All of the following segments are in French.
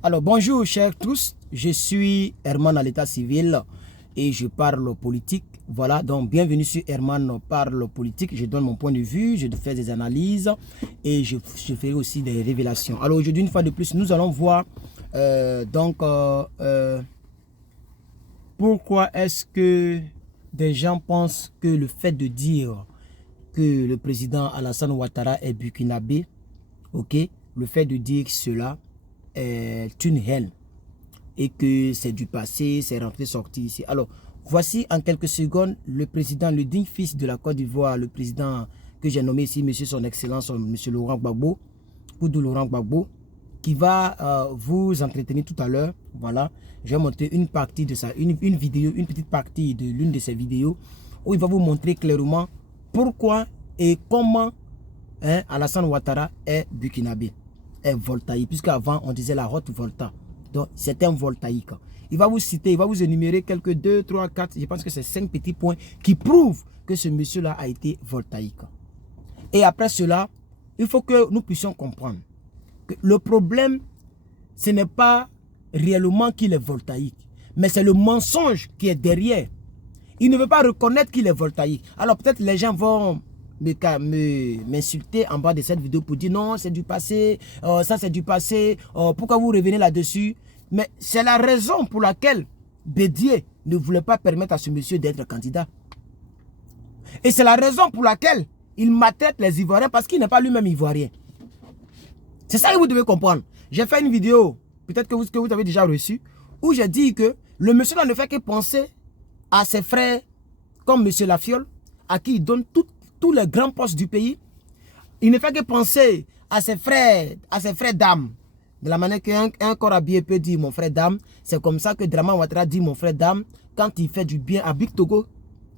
Alors, bonjour chers tous, je suis Herman à l'état civil et je parle politique. Voilà, donc bienvenue sur Herman parle politique. Je donne mon point de vue, je fais des analyses et je ferai aussi des révélations. Alors aujourd'hui, une fois de plus, nous allons voir pourquoi est-ce que des gens pensent que le fait de dire que le président Alassane Ouattara est burkinabé, ok, le fait de dire cela est une haine et que c'est du passé, c'est rentré sorti ici. Alors, voici en quelques secondes le président, le digne fils de la Côte d'Ivoire, le président que j'ai nommé ici, monsieur son excellence, monsieur Laurent Gbagbo, Koudou Laurent Gbagbo, qui va vous entretenir tout à l'heure. Voilà, je vais montrer une partie de ça, une vidéo, une petite partie de l'une de ses vidéos où il va vous montrer clairement pourquoi et comment Alassane Ouattara est burkinabé, est voltaïque, puisqu'avant on disait la haute volta. Donc c'est un voltaïque. Il va vous citer, il va vous énumérer quelques 2, 3, 4, je pense que c'est 5 petits points qui prouvent que ce monsieur-là a été voltaïque. Et après cela, il faut que nous puissions comprendre que le problème, ce n'est pas réellement qu'il est voltaïque, mais c'est le mensonge qui est derrière. Il ne veut pas reconnaître qu'il est voltaïque. Alors peut-être les gens vont m'insulter en bas de cette vidéo pour dire non, c'est du passé, ça c'est du passé, pourquoi vous revenez là-dessus? Mais c'est la raison pour laquelle Bédié ne voulait pas permettre à ce monsieur d'être candidat. Et c'est la raison pour laquelle il maltraite les Ivoiriens, parce qu'il n'est pas lui-même Ivoirien. C'est ça que vous devez comprendre. J'ai fait une vidéo, peut-être que vous avez déjà reçu, où j'ai dit que le monsieur là ne fait que penser à ses frères, comme monsieur Lafiole, à qui il donne tous les grands postes du pays. Il ne fait que penser à ses frères d'âme. De la manière qu'un corps habillé peut dire mon frère d'âme, c'est comme ça que Draman Ouattara dit mon frère d'âme quand il fait du bien à Big Togo,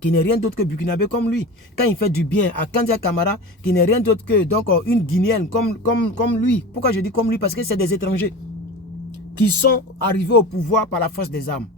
qui n'est rien d'autre que burkinabé comme lui. Quand il fait du bien à Kandia Camara, qui n'est rien d'autre que donc une Guinéenne comme lui. Pourquoi je dis comme lui? Parce que c'est des étrangers qui sont arrivés au pouvoir par la force des armes.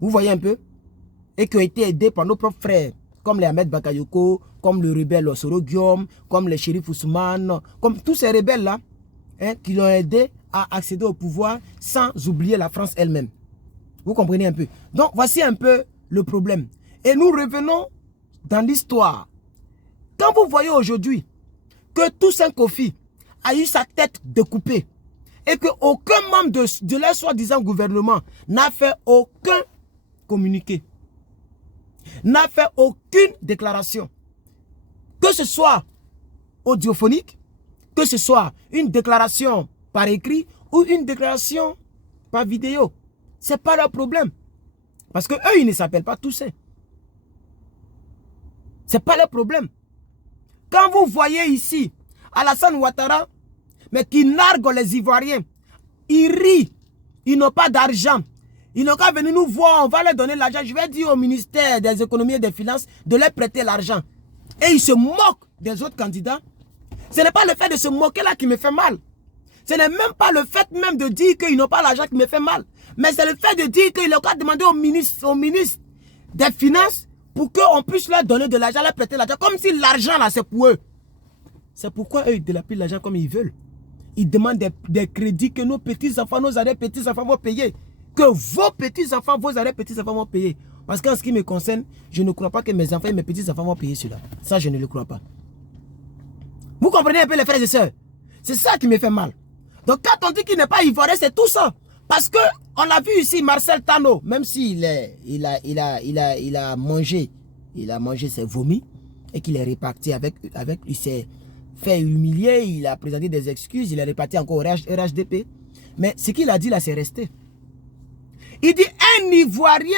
Vous voyez un peu? Et qui ont été aidés par nos propres frères, comme les Ahmed Bakayoko, comme le rebelle Soro Guillaume, comme les shérifs Ousmane, comme tous ces rebelles-là, qui l'ont aidé à accéder au pouvoir sans oublier la France elle-même. Vous comprenez un peu? Donc, voici un peu le problème. Et nous revenons dans l'histoire. Quand vous voyez aujourd'hui que Toussaint Kofi a eu sa tête découpée et qu'aucun membre de leur soi-disant gouvernement n'a fait aucun communiqué, n'a fait aucune déclaration, que ce soit audiophonique, que ce soit une déclaration par écrit ou une déclaration par vidéo. Ce n'est pas leur problème. Parce que eux, ils ne s'appellent pas Toussaint. Ce n'est pas leur problème. Quand vous voyez ici Alassane Ouattara, mais qui nargue les Ivoiriens, ils rient, ils n'ont pas d'argent. Ils n'ont qu'à venir nous voir, on va leur donner l'argent. Je vais dire au ministère des économies et des finances de leur prêter l'argent. Et ils se moquent des autres candidats. Ce n'est pas le fait de se moquer là qui me fait mal. Ce n'est même pas le fait même de dire qu'ils n'ont pas l'argent qui me fait mal. Mais c'est le fait de dire qu'ils n'ont qu'à demander au ministre des finances pour qu'on puisse leur donner de l'argent, leur prêter l'argent. Comme si l'argent là c'est pour eux. C'est pourquoi eux ils délapident l'argent comme ils veulent. Ils demandent des crédits que nos petits-enfants, nos arrière-petits-enfants vont payer. Que vos petits-enfants, vos arrière-petits-enfants vont payer. Parce qu'en ce qui me concerne, je ne crois pas que mes enfants et mes petits-enfants vont payer cela. Ça, je ne le crois pas. Vous comprenez un peu les frères et sœurs? C'est ça qui me fait mal. Donc quand on dit qu'il n'est pas ivoirien, c'est tout ça. Parce que on l'a vu ici, Marcel Tano, même s'il a mangé ses vomis et qu'il est reparti avec il s'est fait humilier, il a présenté des excuses, il est reparti encore au RHDP. Mais ce qu'il a dit là, c'est resté. Il dit un Ivoirien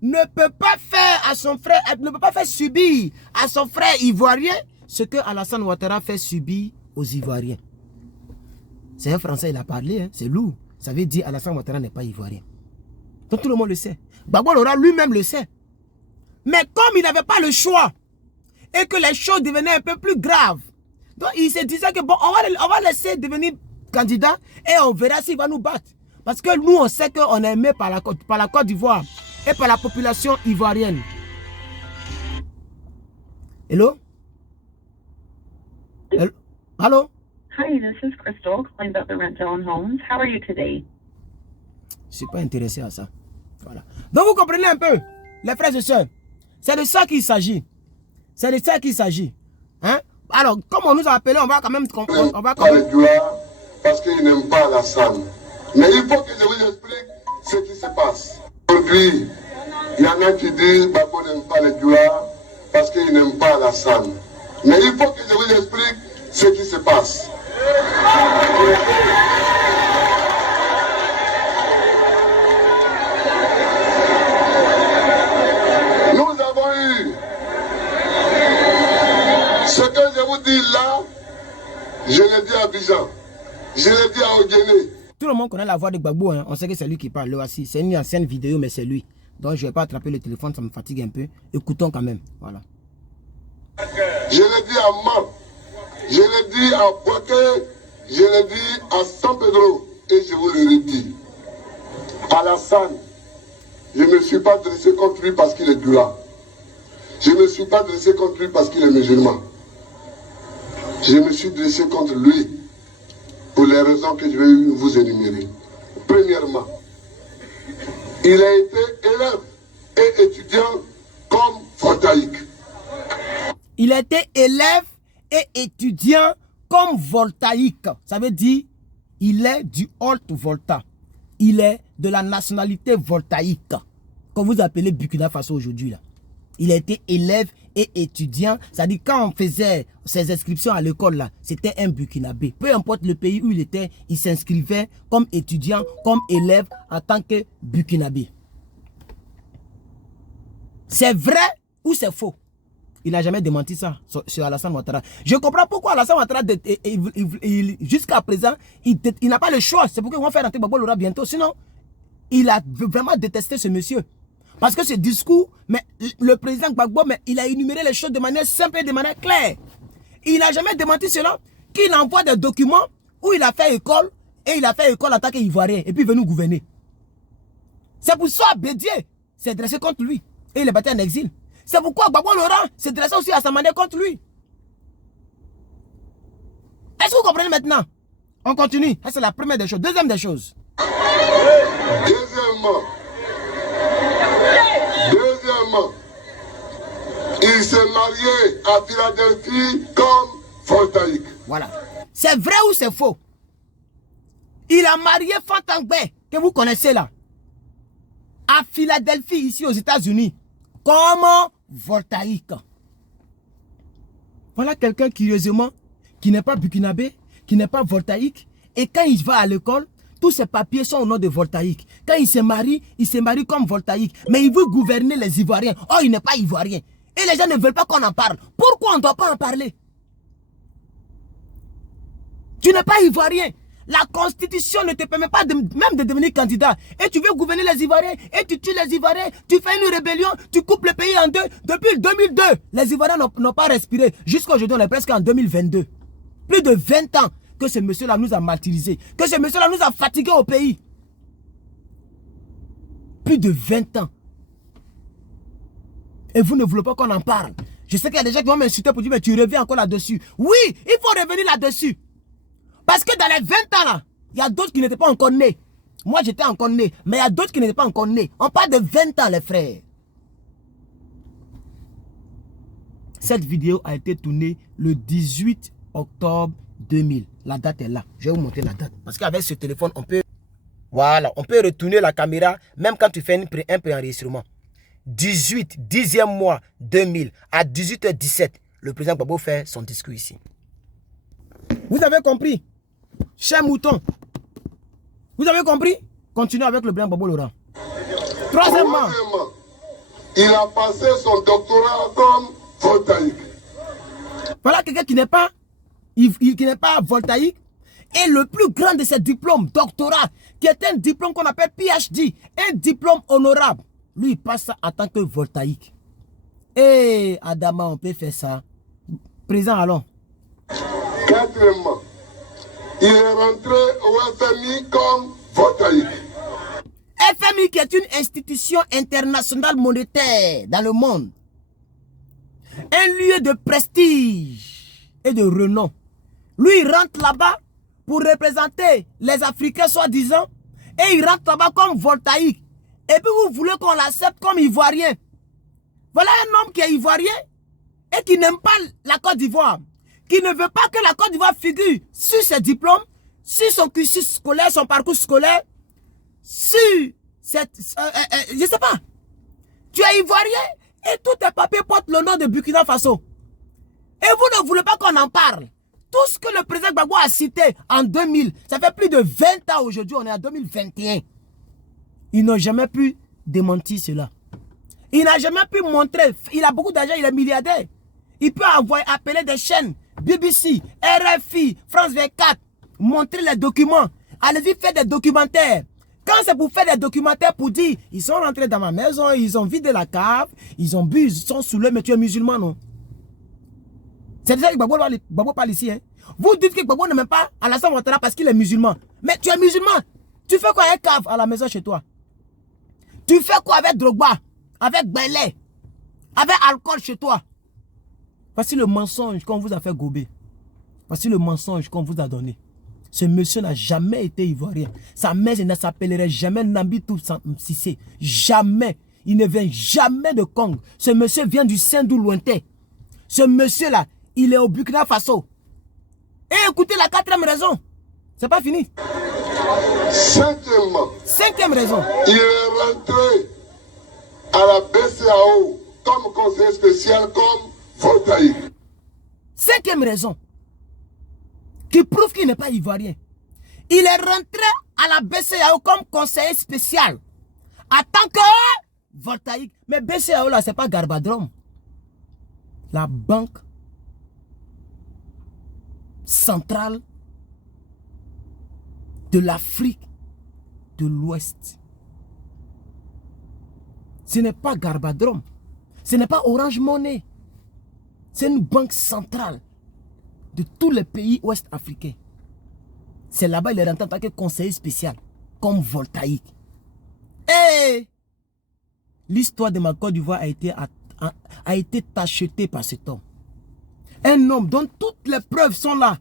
ne peut pas faire à son frère, ne peut pas faire subir à son frère ivoirien ce que Alassane Ouattara fait subir aux Ivoiriens. C'est un Français, il a parlé, hein, c'est lourd. Ça veut dire Alassane Ouattara n'est pas ivoirien. Donc tout le monde le sait. Gbagbo Laurent lui-même le sait. Mais comme il n'avait pas le choix et que les choses devenaient un peu plus graves, donc il se disait que bon, on va laisser devenir candidat et on verra s'il va nous battre. Parce que nous, on sait qu'on est aimé par la Côte d'Ivoire et par la population ivoirienne. Hello? Hello? Allô? Hi, this is Crystal calling about the rent-to-own homes. How are you today? Je ne suis pas intéressé à ça. Voilà. Donc vous comprenez un peu, les frères et sœurs. C'est de ça qu'il s'agit. C'est de ça qu'il s'agit. Hein? Alors, comme on nous a appelé, on va quand même... On va quand même... Parce qu'ils n'aiment pas Alassane. Mais il faut que je vous explique ce qui se passe. Aujourd'hui, il y en a qui disent Babo n'aime pas les Dioula parce qu'ils n'aiment pas Alassane. Mais il faut que je vous explique ce qui se passe. Nous avons eu ce que je vous dis là, je l'ai dit à Abidjan, je l'ai dit à Ogéné. Tout le monde connaît la voix de Gbagbo, hein. On sait que c'est lui qui parle. Là aussi, c'est une ancienne vidéo, mais c'est lui. Donc je ne vais pas attraper le téléphone, ça me fatigue un peu. Écoutons quand même. Voilà. Je l'ai dit à Man, je l'ai dit à Boaké, je l'ai dit à San Pedro et je vous le redis. Alassane, je ne me suis pas dressé contre lui parce qu'il est Dioula. Je ne me suis pas dressé contre lui parce qu'il est musulman. Je me suis dressé contre lui pour les raisons que je vais vous énumérer. Premièrement, il a été élève et étudiant comme voltaïque. Il a été élève et étudiant comme voltaïque. Ça veut dire, il est du Haute Volta. Il est de la nationalité voltaïque. Comme vous appelez Burkina Faso aujourd'hui là. Il a été élève et étudiant. C'est-à-dire quand on faisait ses inscriptions à l'école là, c'était un Burkinabé. Peu importe le pays où il était, il s'inscrivait comme étudiant, comme élève en tant que Burkinabé. C'est vrai ou c'est faux? Il n'a jamais démenti ça sur Alassane Ouattara. Je comprends pourquoi Alassane Ouattara, jusqu'à présent, il n'a pas le choix. C'est pourquoi ils vont faire rentrer Gbagbo Lora bientôt. Sinon, il a vraiment détesté ce monsieur. Parce que ce discours, mais le président Gbagbo, mais il a énuméré les choses de manière simple et de manière claire. Il n'a jamais démenti cela. Qu'il envoie des documents où il a fait école, et il a fait école en tant qu'Ivoirien, et puis il veut nous gouverner. C'est pour ça Bédier s'est dressé contre lui. Et il est battu en exil. C'est pourquoi Gbagbo Lora s'est dressé aussi à sa manière contre lui. Est-ce que vous comprenez maintenant? On continue. Ça, c'est la première des choses. Deuxième des choses. Deuxièmement, il s'est marié à Philadelphie comme voltaïque. Voilà. C'est vrai ou c'est faux? Il a marié Fantangbe, que vous connaissez là, à Philadelphie, ici aux États-Unis, comme voltaïque. Voilà quelqu'un, curieusement, qui n'est pas burkinabé, qui n'est pas voltaïque, et quand il va à l'école, tous ses papiers sont au nom de voltaïque. Quand il se marie comme voltaïque. Mais il veut gouverner les Ivoiriens. Oh, il n'est pas Ivoirien. Et les gens ne veulent pas qu'on en parle. Pourquoi on ne doit pas en parler? Tu n'es pas Ivoirien. La constitution ne te permet pas même de devenir candidat. Et tu veux gouverner les Ivoiriens. Et tu tues les Ivoiriens. Tu fais une rébellion. Tu coupes le pays en deux. Depuis 2002, les Ivoiriens n'ont pas respiré. Jusqu'à aujourd'hui, on est presque en 2022. Plus de 20 ans que ce monsieur-là nous a martyrisés. Que ce monsieur-là nous a fatigués au pays. Plus de 20 ans. Et vous ne voulez pas qu'on en parle. Je sais qu'il y a des gens qui vont m'insulter pour dire, mais tu reviens encore là-dessus. Oui, il faut revenir là-dessus. Parce que dans les 20 ans là, il y a d'autres qui n'étaient pas encore nés. Moi j'étais encore né, mais il y a d'autres qui n'étaient pas encore nés. On parle de 20 ans les frères. Cette vidéo a été tournée le 18 octobre 2000. La date est là. Je vais vous montrer la date. Parce qu'avec ce téléphone, on peut... Voilà, on peut retourner la caméra même quand tu fais un préenregistrement. 10e mois 2000 à 18h17, le président Gbagbo fait son discours ici. Vous avez compris? Cher mouton. Vous avez compris? Continuez avec le président Gbagbo Lora. Troisièmement, il a passé son doctorat comme voltaïque. Voilà quelqu'un qui n'est pas voltaïque. Et le plus grand de ses diplômes, doctorat, qui est un diplôme qu'on appelle PhD, un diplôme honorable. Lui, il passe ça en tant que voltaïque. Et Adama, on peut faire ça. Présent, allons. Quatrièmement, il est rentré au FMI comme voltaïque. FMI qui est une institution internationale monétaire dans le monde. Un lieu de prestige et de renom. Lui, il rentre là-bas pour représenter les Africains, soi-disant. Et il rentre là-bas comme voltaïque. Et puis vous voulez qu'on l'accepte comme ivoirien. Voilà un homme qui est ivoirien et qui n'aime pas la Côte d'Ivoire. Qui ne veut pas que la Côte d'Ivoire figure sur ses diplômes, sur son cursus scolaire, son parcours scolaire, sur cette... je ne sais pas. Tu es ivoirien et tous tes papiers portent le nom de Burkina Faso. Et vous ne voulez pas qu'on en parle. Tout ce que le président Gbagbo a cité en 2000, ça fait plus de 20 ans aujourd'hui, on est en 2021. Ils n'ont jamais pu démentir cela. Il n'a jamais pu montrer, il a beaucoup d'argent, il est milliardaire. Il peut appeler des chaînes, BBC, RFI, France 24, montrer les documents. Allez-y faire des documentaires. Quand c'est pour faire des documentaires pour dire, ils sont rentrés dans ma maison, ils ont vidé la cave, ils ont bu, ils sont saoulés, mais tu es musulman, non? C'est déjà que Gbagbo parle ici. Hein. Vous dites que Gbagbo ne m'aime pas Alassane Ouattara parce qu'il est musulman. Mais tu es musulman. Tu fais quoi avec cave à la maison chez toi? Tu fais quoi avec Drogba, avec Belé, avec alcool chez toi? Voici le mensonge qu'on vous a fait gober. Voici le mensonge qu'on vous a donné. Ce monsieur n'a jamais été ivoirien. Sa mère ne s'appellerait jamais Nambitou Sissé. Jamais. Il ne vient jamais de Congo. Ce monsieur vient du Sindou lointain. Ce monsieur-là, il est au Burkina Faso. Et écoutez la quatrième raison. C'est pas fini. Cinquième raison. Il est rentré à la BCAO comme conseiller spécial, comme voltaïque. Cinquième raison. Qui prouve qu'il n'est pas ivoirien. Il est rentré à la BCAO comme conseiller spécial. En tant que voltaïque. Mais BCAO là, c'est pas Garbadrom. La banque centrale de l'Afrique de l'Ouest. Ce n'est pas Garbadrom. Ce n'est pas Orange Money. C'est une banque centrale de tous les pays ouest-africains. C'est là-bas il est rentré en tant que conseiller spécial, comme voltaïque. Et l'histoire de ma Côte d'Ivoire a été tachetée par cet homme. Un homme dont toutes les preuves sont là,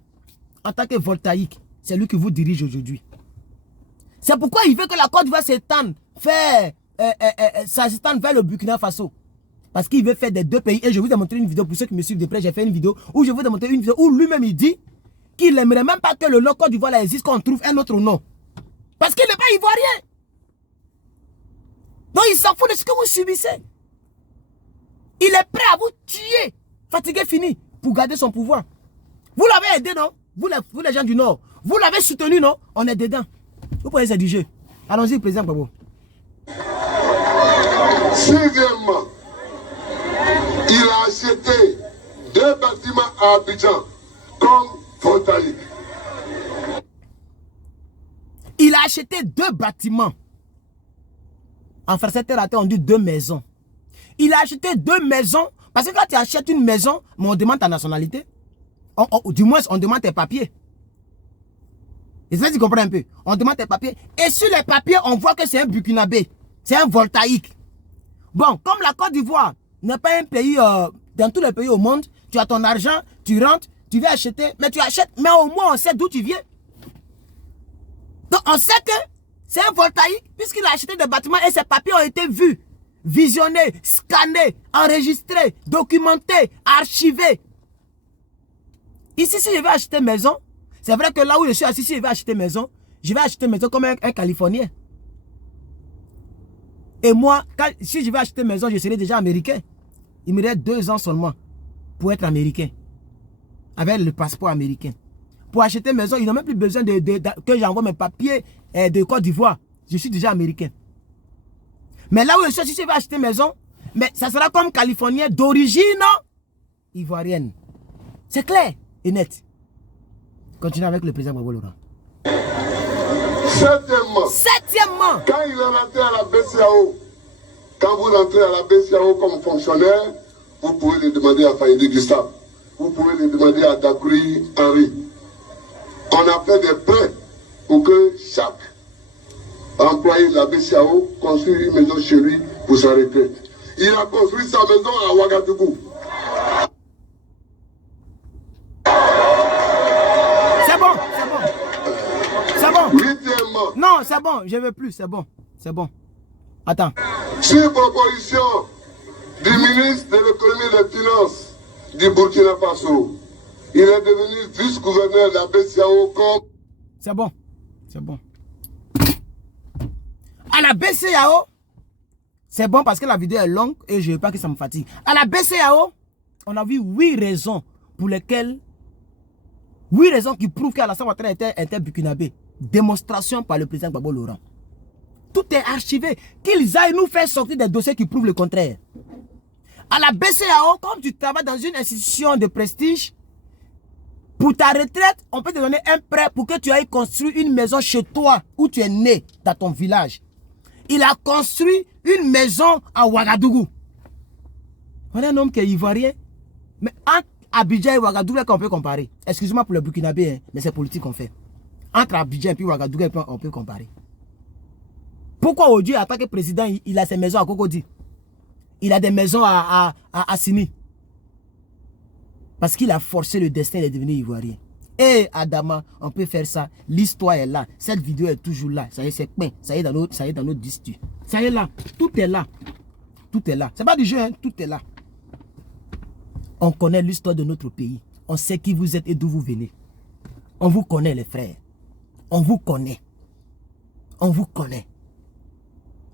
en tant que voltaïque. C'est lui qui vous dirige aujourd'hui. C'est pourquoi il veut que la Côte d'Ivoire s'étende, s'étende vers le Burkina Faso. Parce qu'il veut faire des deux pays. Et je vous ai montré une vidéo, pour ceux qui me suivent de près, j'ai fait une vidéo où je vous ai montré une vidéo où lui-même il dit qu'il n'aimerait même pas que le nom Côte d'Ivoire existe, qu'on trouve un autre nom. Parce qu'il n'est pas ivoirien. Donc il s'en fout de ce que vous subissez. Il est prêt à vous tuer. Fatigué, fini, pour garder son pouvoir. Vous l'avez aidé, non? Vous les gens du Nord. Vous l'avez soutenu, non? On est dedans. Vous pouvez c'est du jeu. Allons-y, président Gbagbo. Sixièmement, il a acheté 2 bâtiments à Abidjan comme voltaïque. Il a acheté 2 bâtiments. En français, on dit 2 maisons. Il a acheté 2 maisons. Parce que quand tu achètes une maison, on demande ta nationalité. Du moins, on demande tes papiers. Et ça, tu comprends un peu. On demande tes papiers. Et sur les papiers, on voit que c'est un Burkinabé. C'est un voltaïque. Bon, comme la Côte d'Ivoire n'est pas un pays, dans tous les pays au monde, tu as ton argent, tu rentres, tu veux acheter, mais tu achètes, mais au moins on sait d'où tu viens. Donc on sait que c'est un voltaïque, puisqu'il a acheté des bâtiments et ses papiers ont été vus, visionnés, scannés, enregistrés, documentés, archivés. Ici, si je vais acheter maison, c'est vrai que là où je suis assis, si je vais acheter maison, je vais acheter maison comme un Californien. Et moi, si je vais acheter maison, je serai déjà américain. Il me reste 2 ans seulement pour être américain. Avec le passeport américain. Pour acheter maison, ils n'ont même plus besoin que j'envoie mes papiers de Côte d'Ivoire. Je suis déjà américain. Mais là où je suis, si je vais acheter maison, mais ça sera comme Californien d'origine ivoirienne. C'est clair et net. Continuez avec le président Gbagbo Laurent. Septièmement, quand il est rentré à la BCAO, quand vous rentrez à la BCAO comme fonctionnaire, vous pouvez le demander à Faïdé Gustave, vous pouvez le demander à Dakouri Henri. On a fait des prêts pour que chaque employé de la BCAO construise une maison chez lui pour sa retraite. Il a construit sa maison à Ouagadougou. c'est bon, je ne veux plus, c'est bon. C'est bon. Attends. Sur proposition du ministre de l'économie et des finances du Burkina Faso, il est devenu vice-gouverneur de la BCEAO comme... C'est bon. C'est bon. À la BCEAO, c'est bon parce que la vidéo est longue et je ne veux pas que ça me fatigue. À la BCEAO, on a vu 8 raisons pour lesquelles, 8 raisons qui prouvent qu'Alassane Ouattara était burkinabé. Démonstration par le président Gbagbo Laurent. Tout est archivé. Qu'ils aillent nous faire sortir des dossiers qui prouvent le contraire. À la BCEAO, comme tu travailles dans une institution de prestige, pour ta retraite, on peut te donner un prêt pour que tu ailles construire une maison chez toi, où tu es né, dans ton village. Il a construit une maison à Ouagadougou. On est un homme qui est ivoirien. Mais entre Abidjan et Ouagadougou, qu'on peut comparer. Excuse-moi pour le Burkinabé, hein, mais c'est politique qu'on fait. Entre Abidjan et puis Ouagadougou, on peut comparer. Pourquoi aujourd'hui, en tant que président, il a ses maisons à Cocody? Il a des maisons à Assini. Parce qu'il a forcé le destin de devenir ivoirien. Et Adama, on peut faire ça. L'histoire est là. Cette vidéo est toujours là. Ça y est, c'est peint. Ça y est dans notre disque. Ça y est là. Tout est là. Tout est là. C'est pas du jeu, hein. Tout est là. On connaît l'histoire de notre pays. On sait qui vous êtes et d'où vous venez. On vous connaît, les frères. On vous connaît. On vous connaît.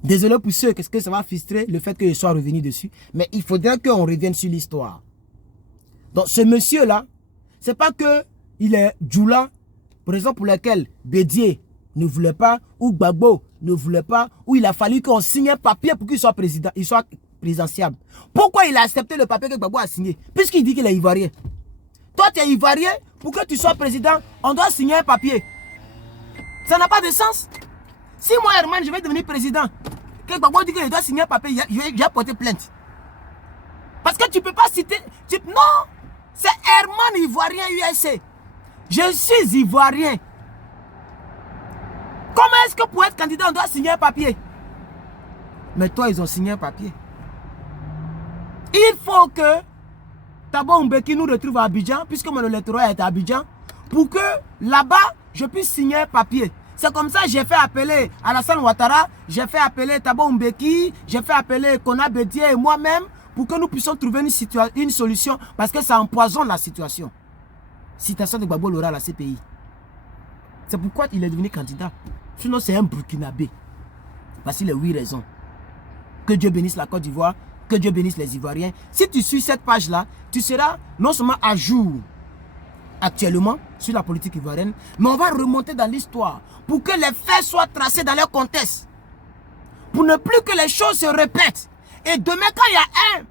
Désolé pour ceux que ça va frustrer le fait que je sois revenu dessus. Mais il faudrait qu'on revienne sur l'histoire. Donc ce monsieur-là, c'est pas que il est Djoula, par exemple, pour lequel Bédié ne voulait pas, ou Gbagbo ne voulait pas, ou il a fallu qu'on signe un papier pour qu'il soit président, il soit présidentiable. Pourquoi il a accepté le papier que Gbagbo a signé? Puisqu'il dit qu'il est ivoirien. Toi, tu es ivoirien, pour que tu sois président, on doit signer un papier. Ça n'a pas de sens. Si moi, Herman, je vais devenir président, que Gbagbo dit que je dois signer un papier, j'ai porté plainte. Parce que tu ne peux pas citer... Non, c'est Herman ivoirien USC. Je suis ivoirien. Comment est-ce que pour être candidat, on doit signer un papier? Mais toi, ils ont signé un papier. Il faut que Thabo Mbeki nous retrouve à Abidjan, puisque mon électorat est à Abidjan, pour que là-bas, je puisse signer un papier. C'est comme ça que j'ai fait appeler Alassane Ouattara, j'ai fait appeler Thabo Mbeki, j'ai fait appeler Kona Bédié et moi-même, pour que nous puissions trouver une solution, parce que ça empoisonne la situation. Citation de Gbagbo Laurent à la CPI. C'est pourquoi il est devenu candidat. Sinon, c'est un Burkinabé. Voici les 8 raisons. Que Dieu bénisse la Côte d'Ivoire, que Dieu bénisse les Ivoiriens. Si tu suis cette page-là, tu seras non seulement à jour actuellement sur la politique ivoirienne, mais on va remonter dans l'histoire pour que les faits soient tracés dans leur contexte. Pour ne plus que les choses se répètent. Et demain, quand il y a un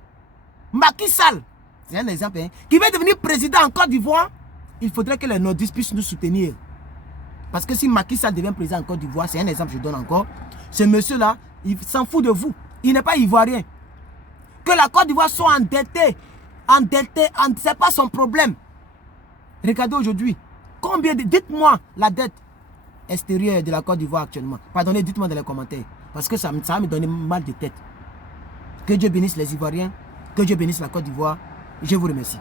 Macky Sall, c'est un exemple, hein, qui veut devenir président en Côte d'Ivoire, il faudrait que les nordistes puissent nous soutenir. Parce que si Macky Sall devient président en Côte d'Ivoire, c'est un exemple que je donne encore, ce monsieur-là, il s'en fout de vous. Il n'est pas ivoirien. Que la Côte d'Ivoire soit endettée, c'est pas son problème. Regardez aujourd'hui, combien de... Dites-moi la dette extérieure de la Côte d'Ivoire actuellement. Pardonnez, dites-moi dans les commentaires. Parce que ça va me donner mal de tête. Que Dieu bénisse les Ivoiriens, que Dieu bénisse la Côte d'Ivoire. Je vous remercie.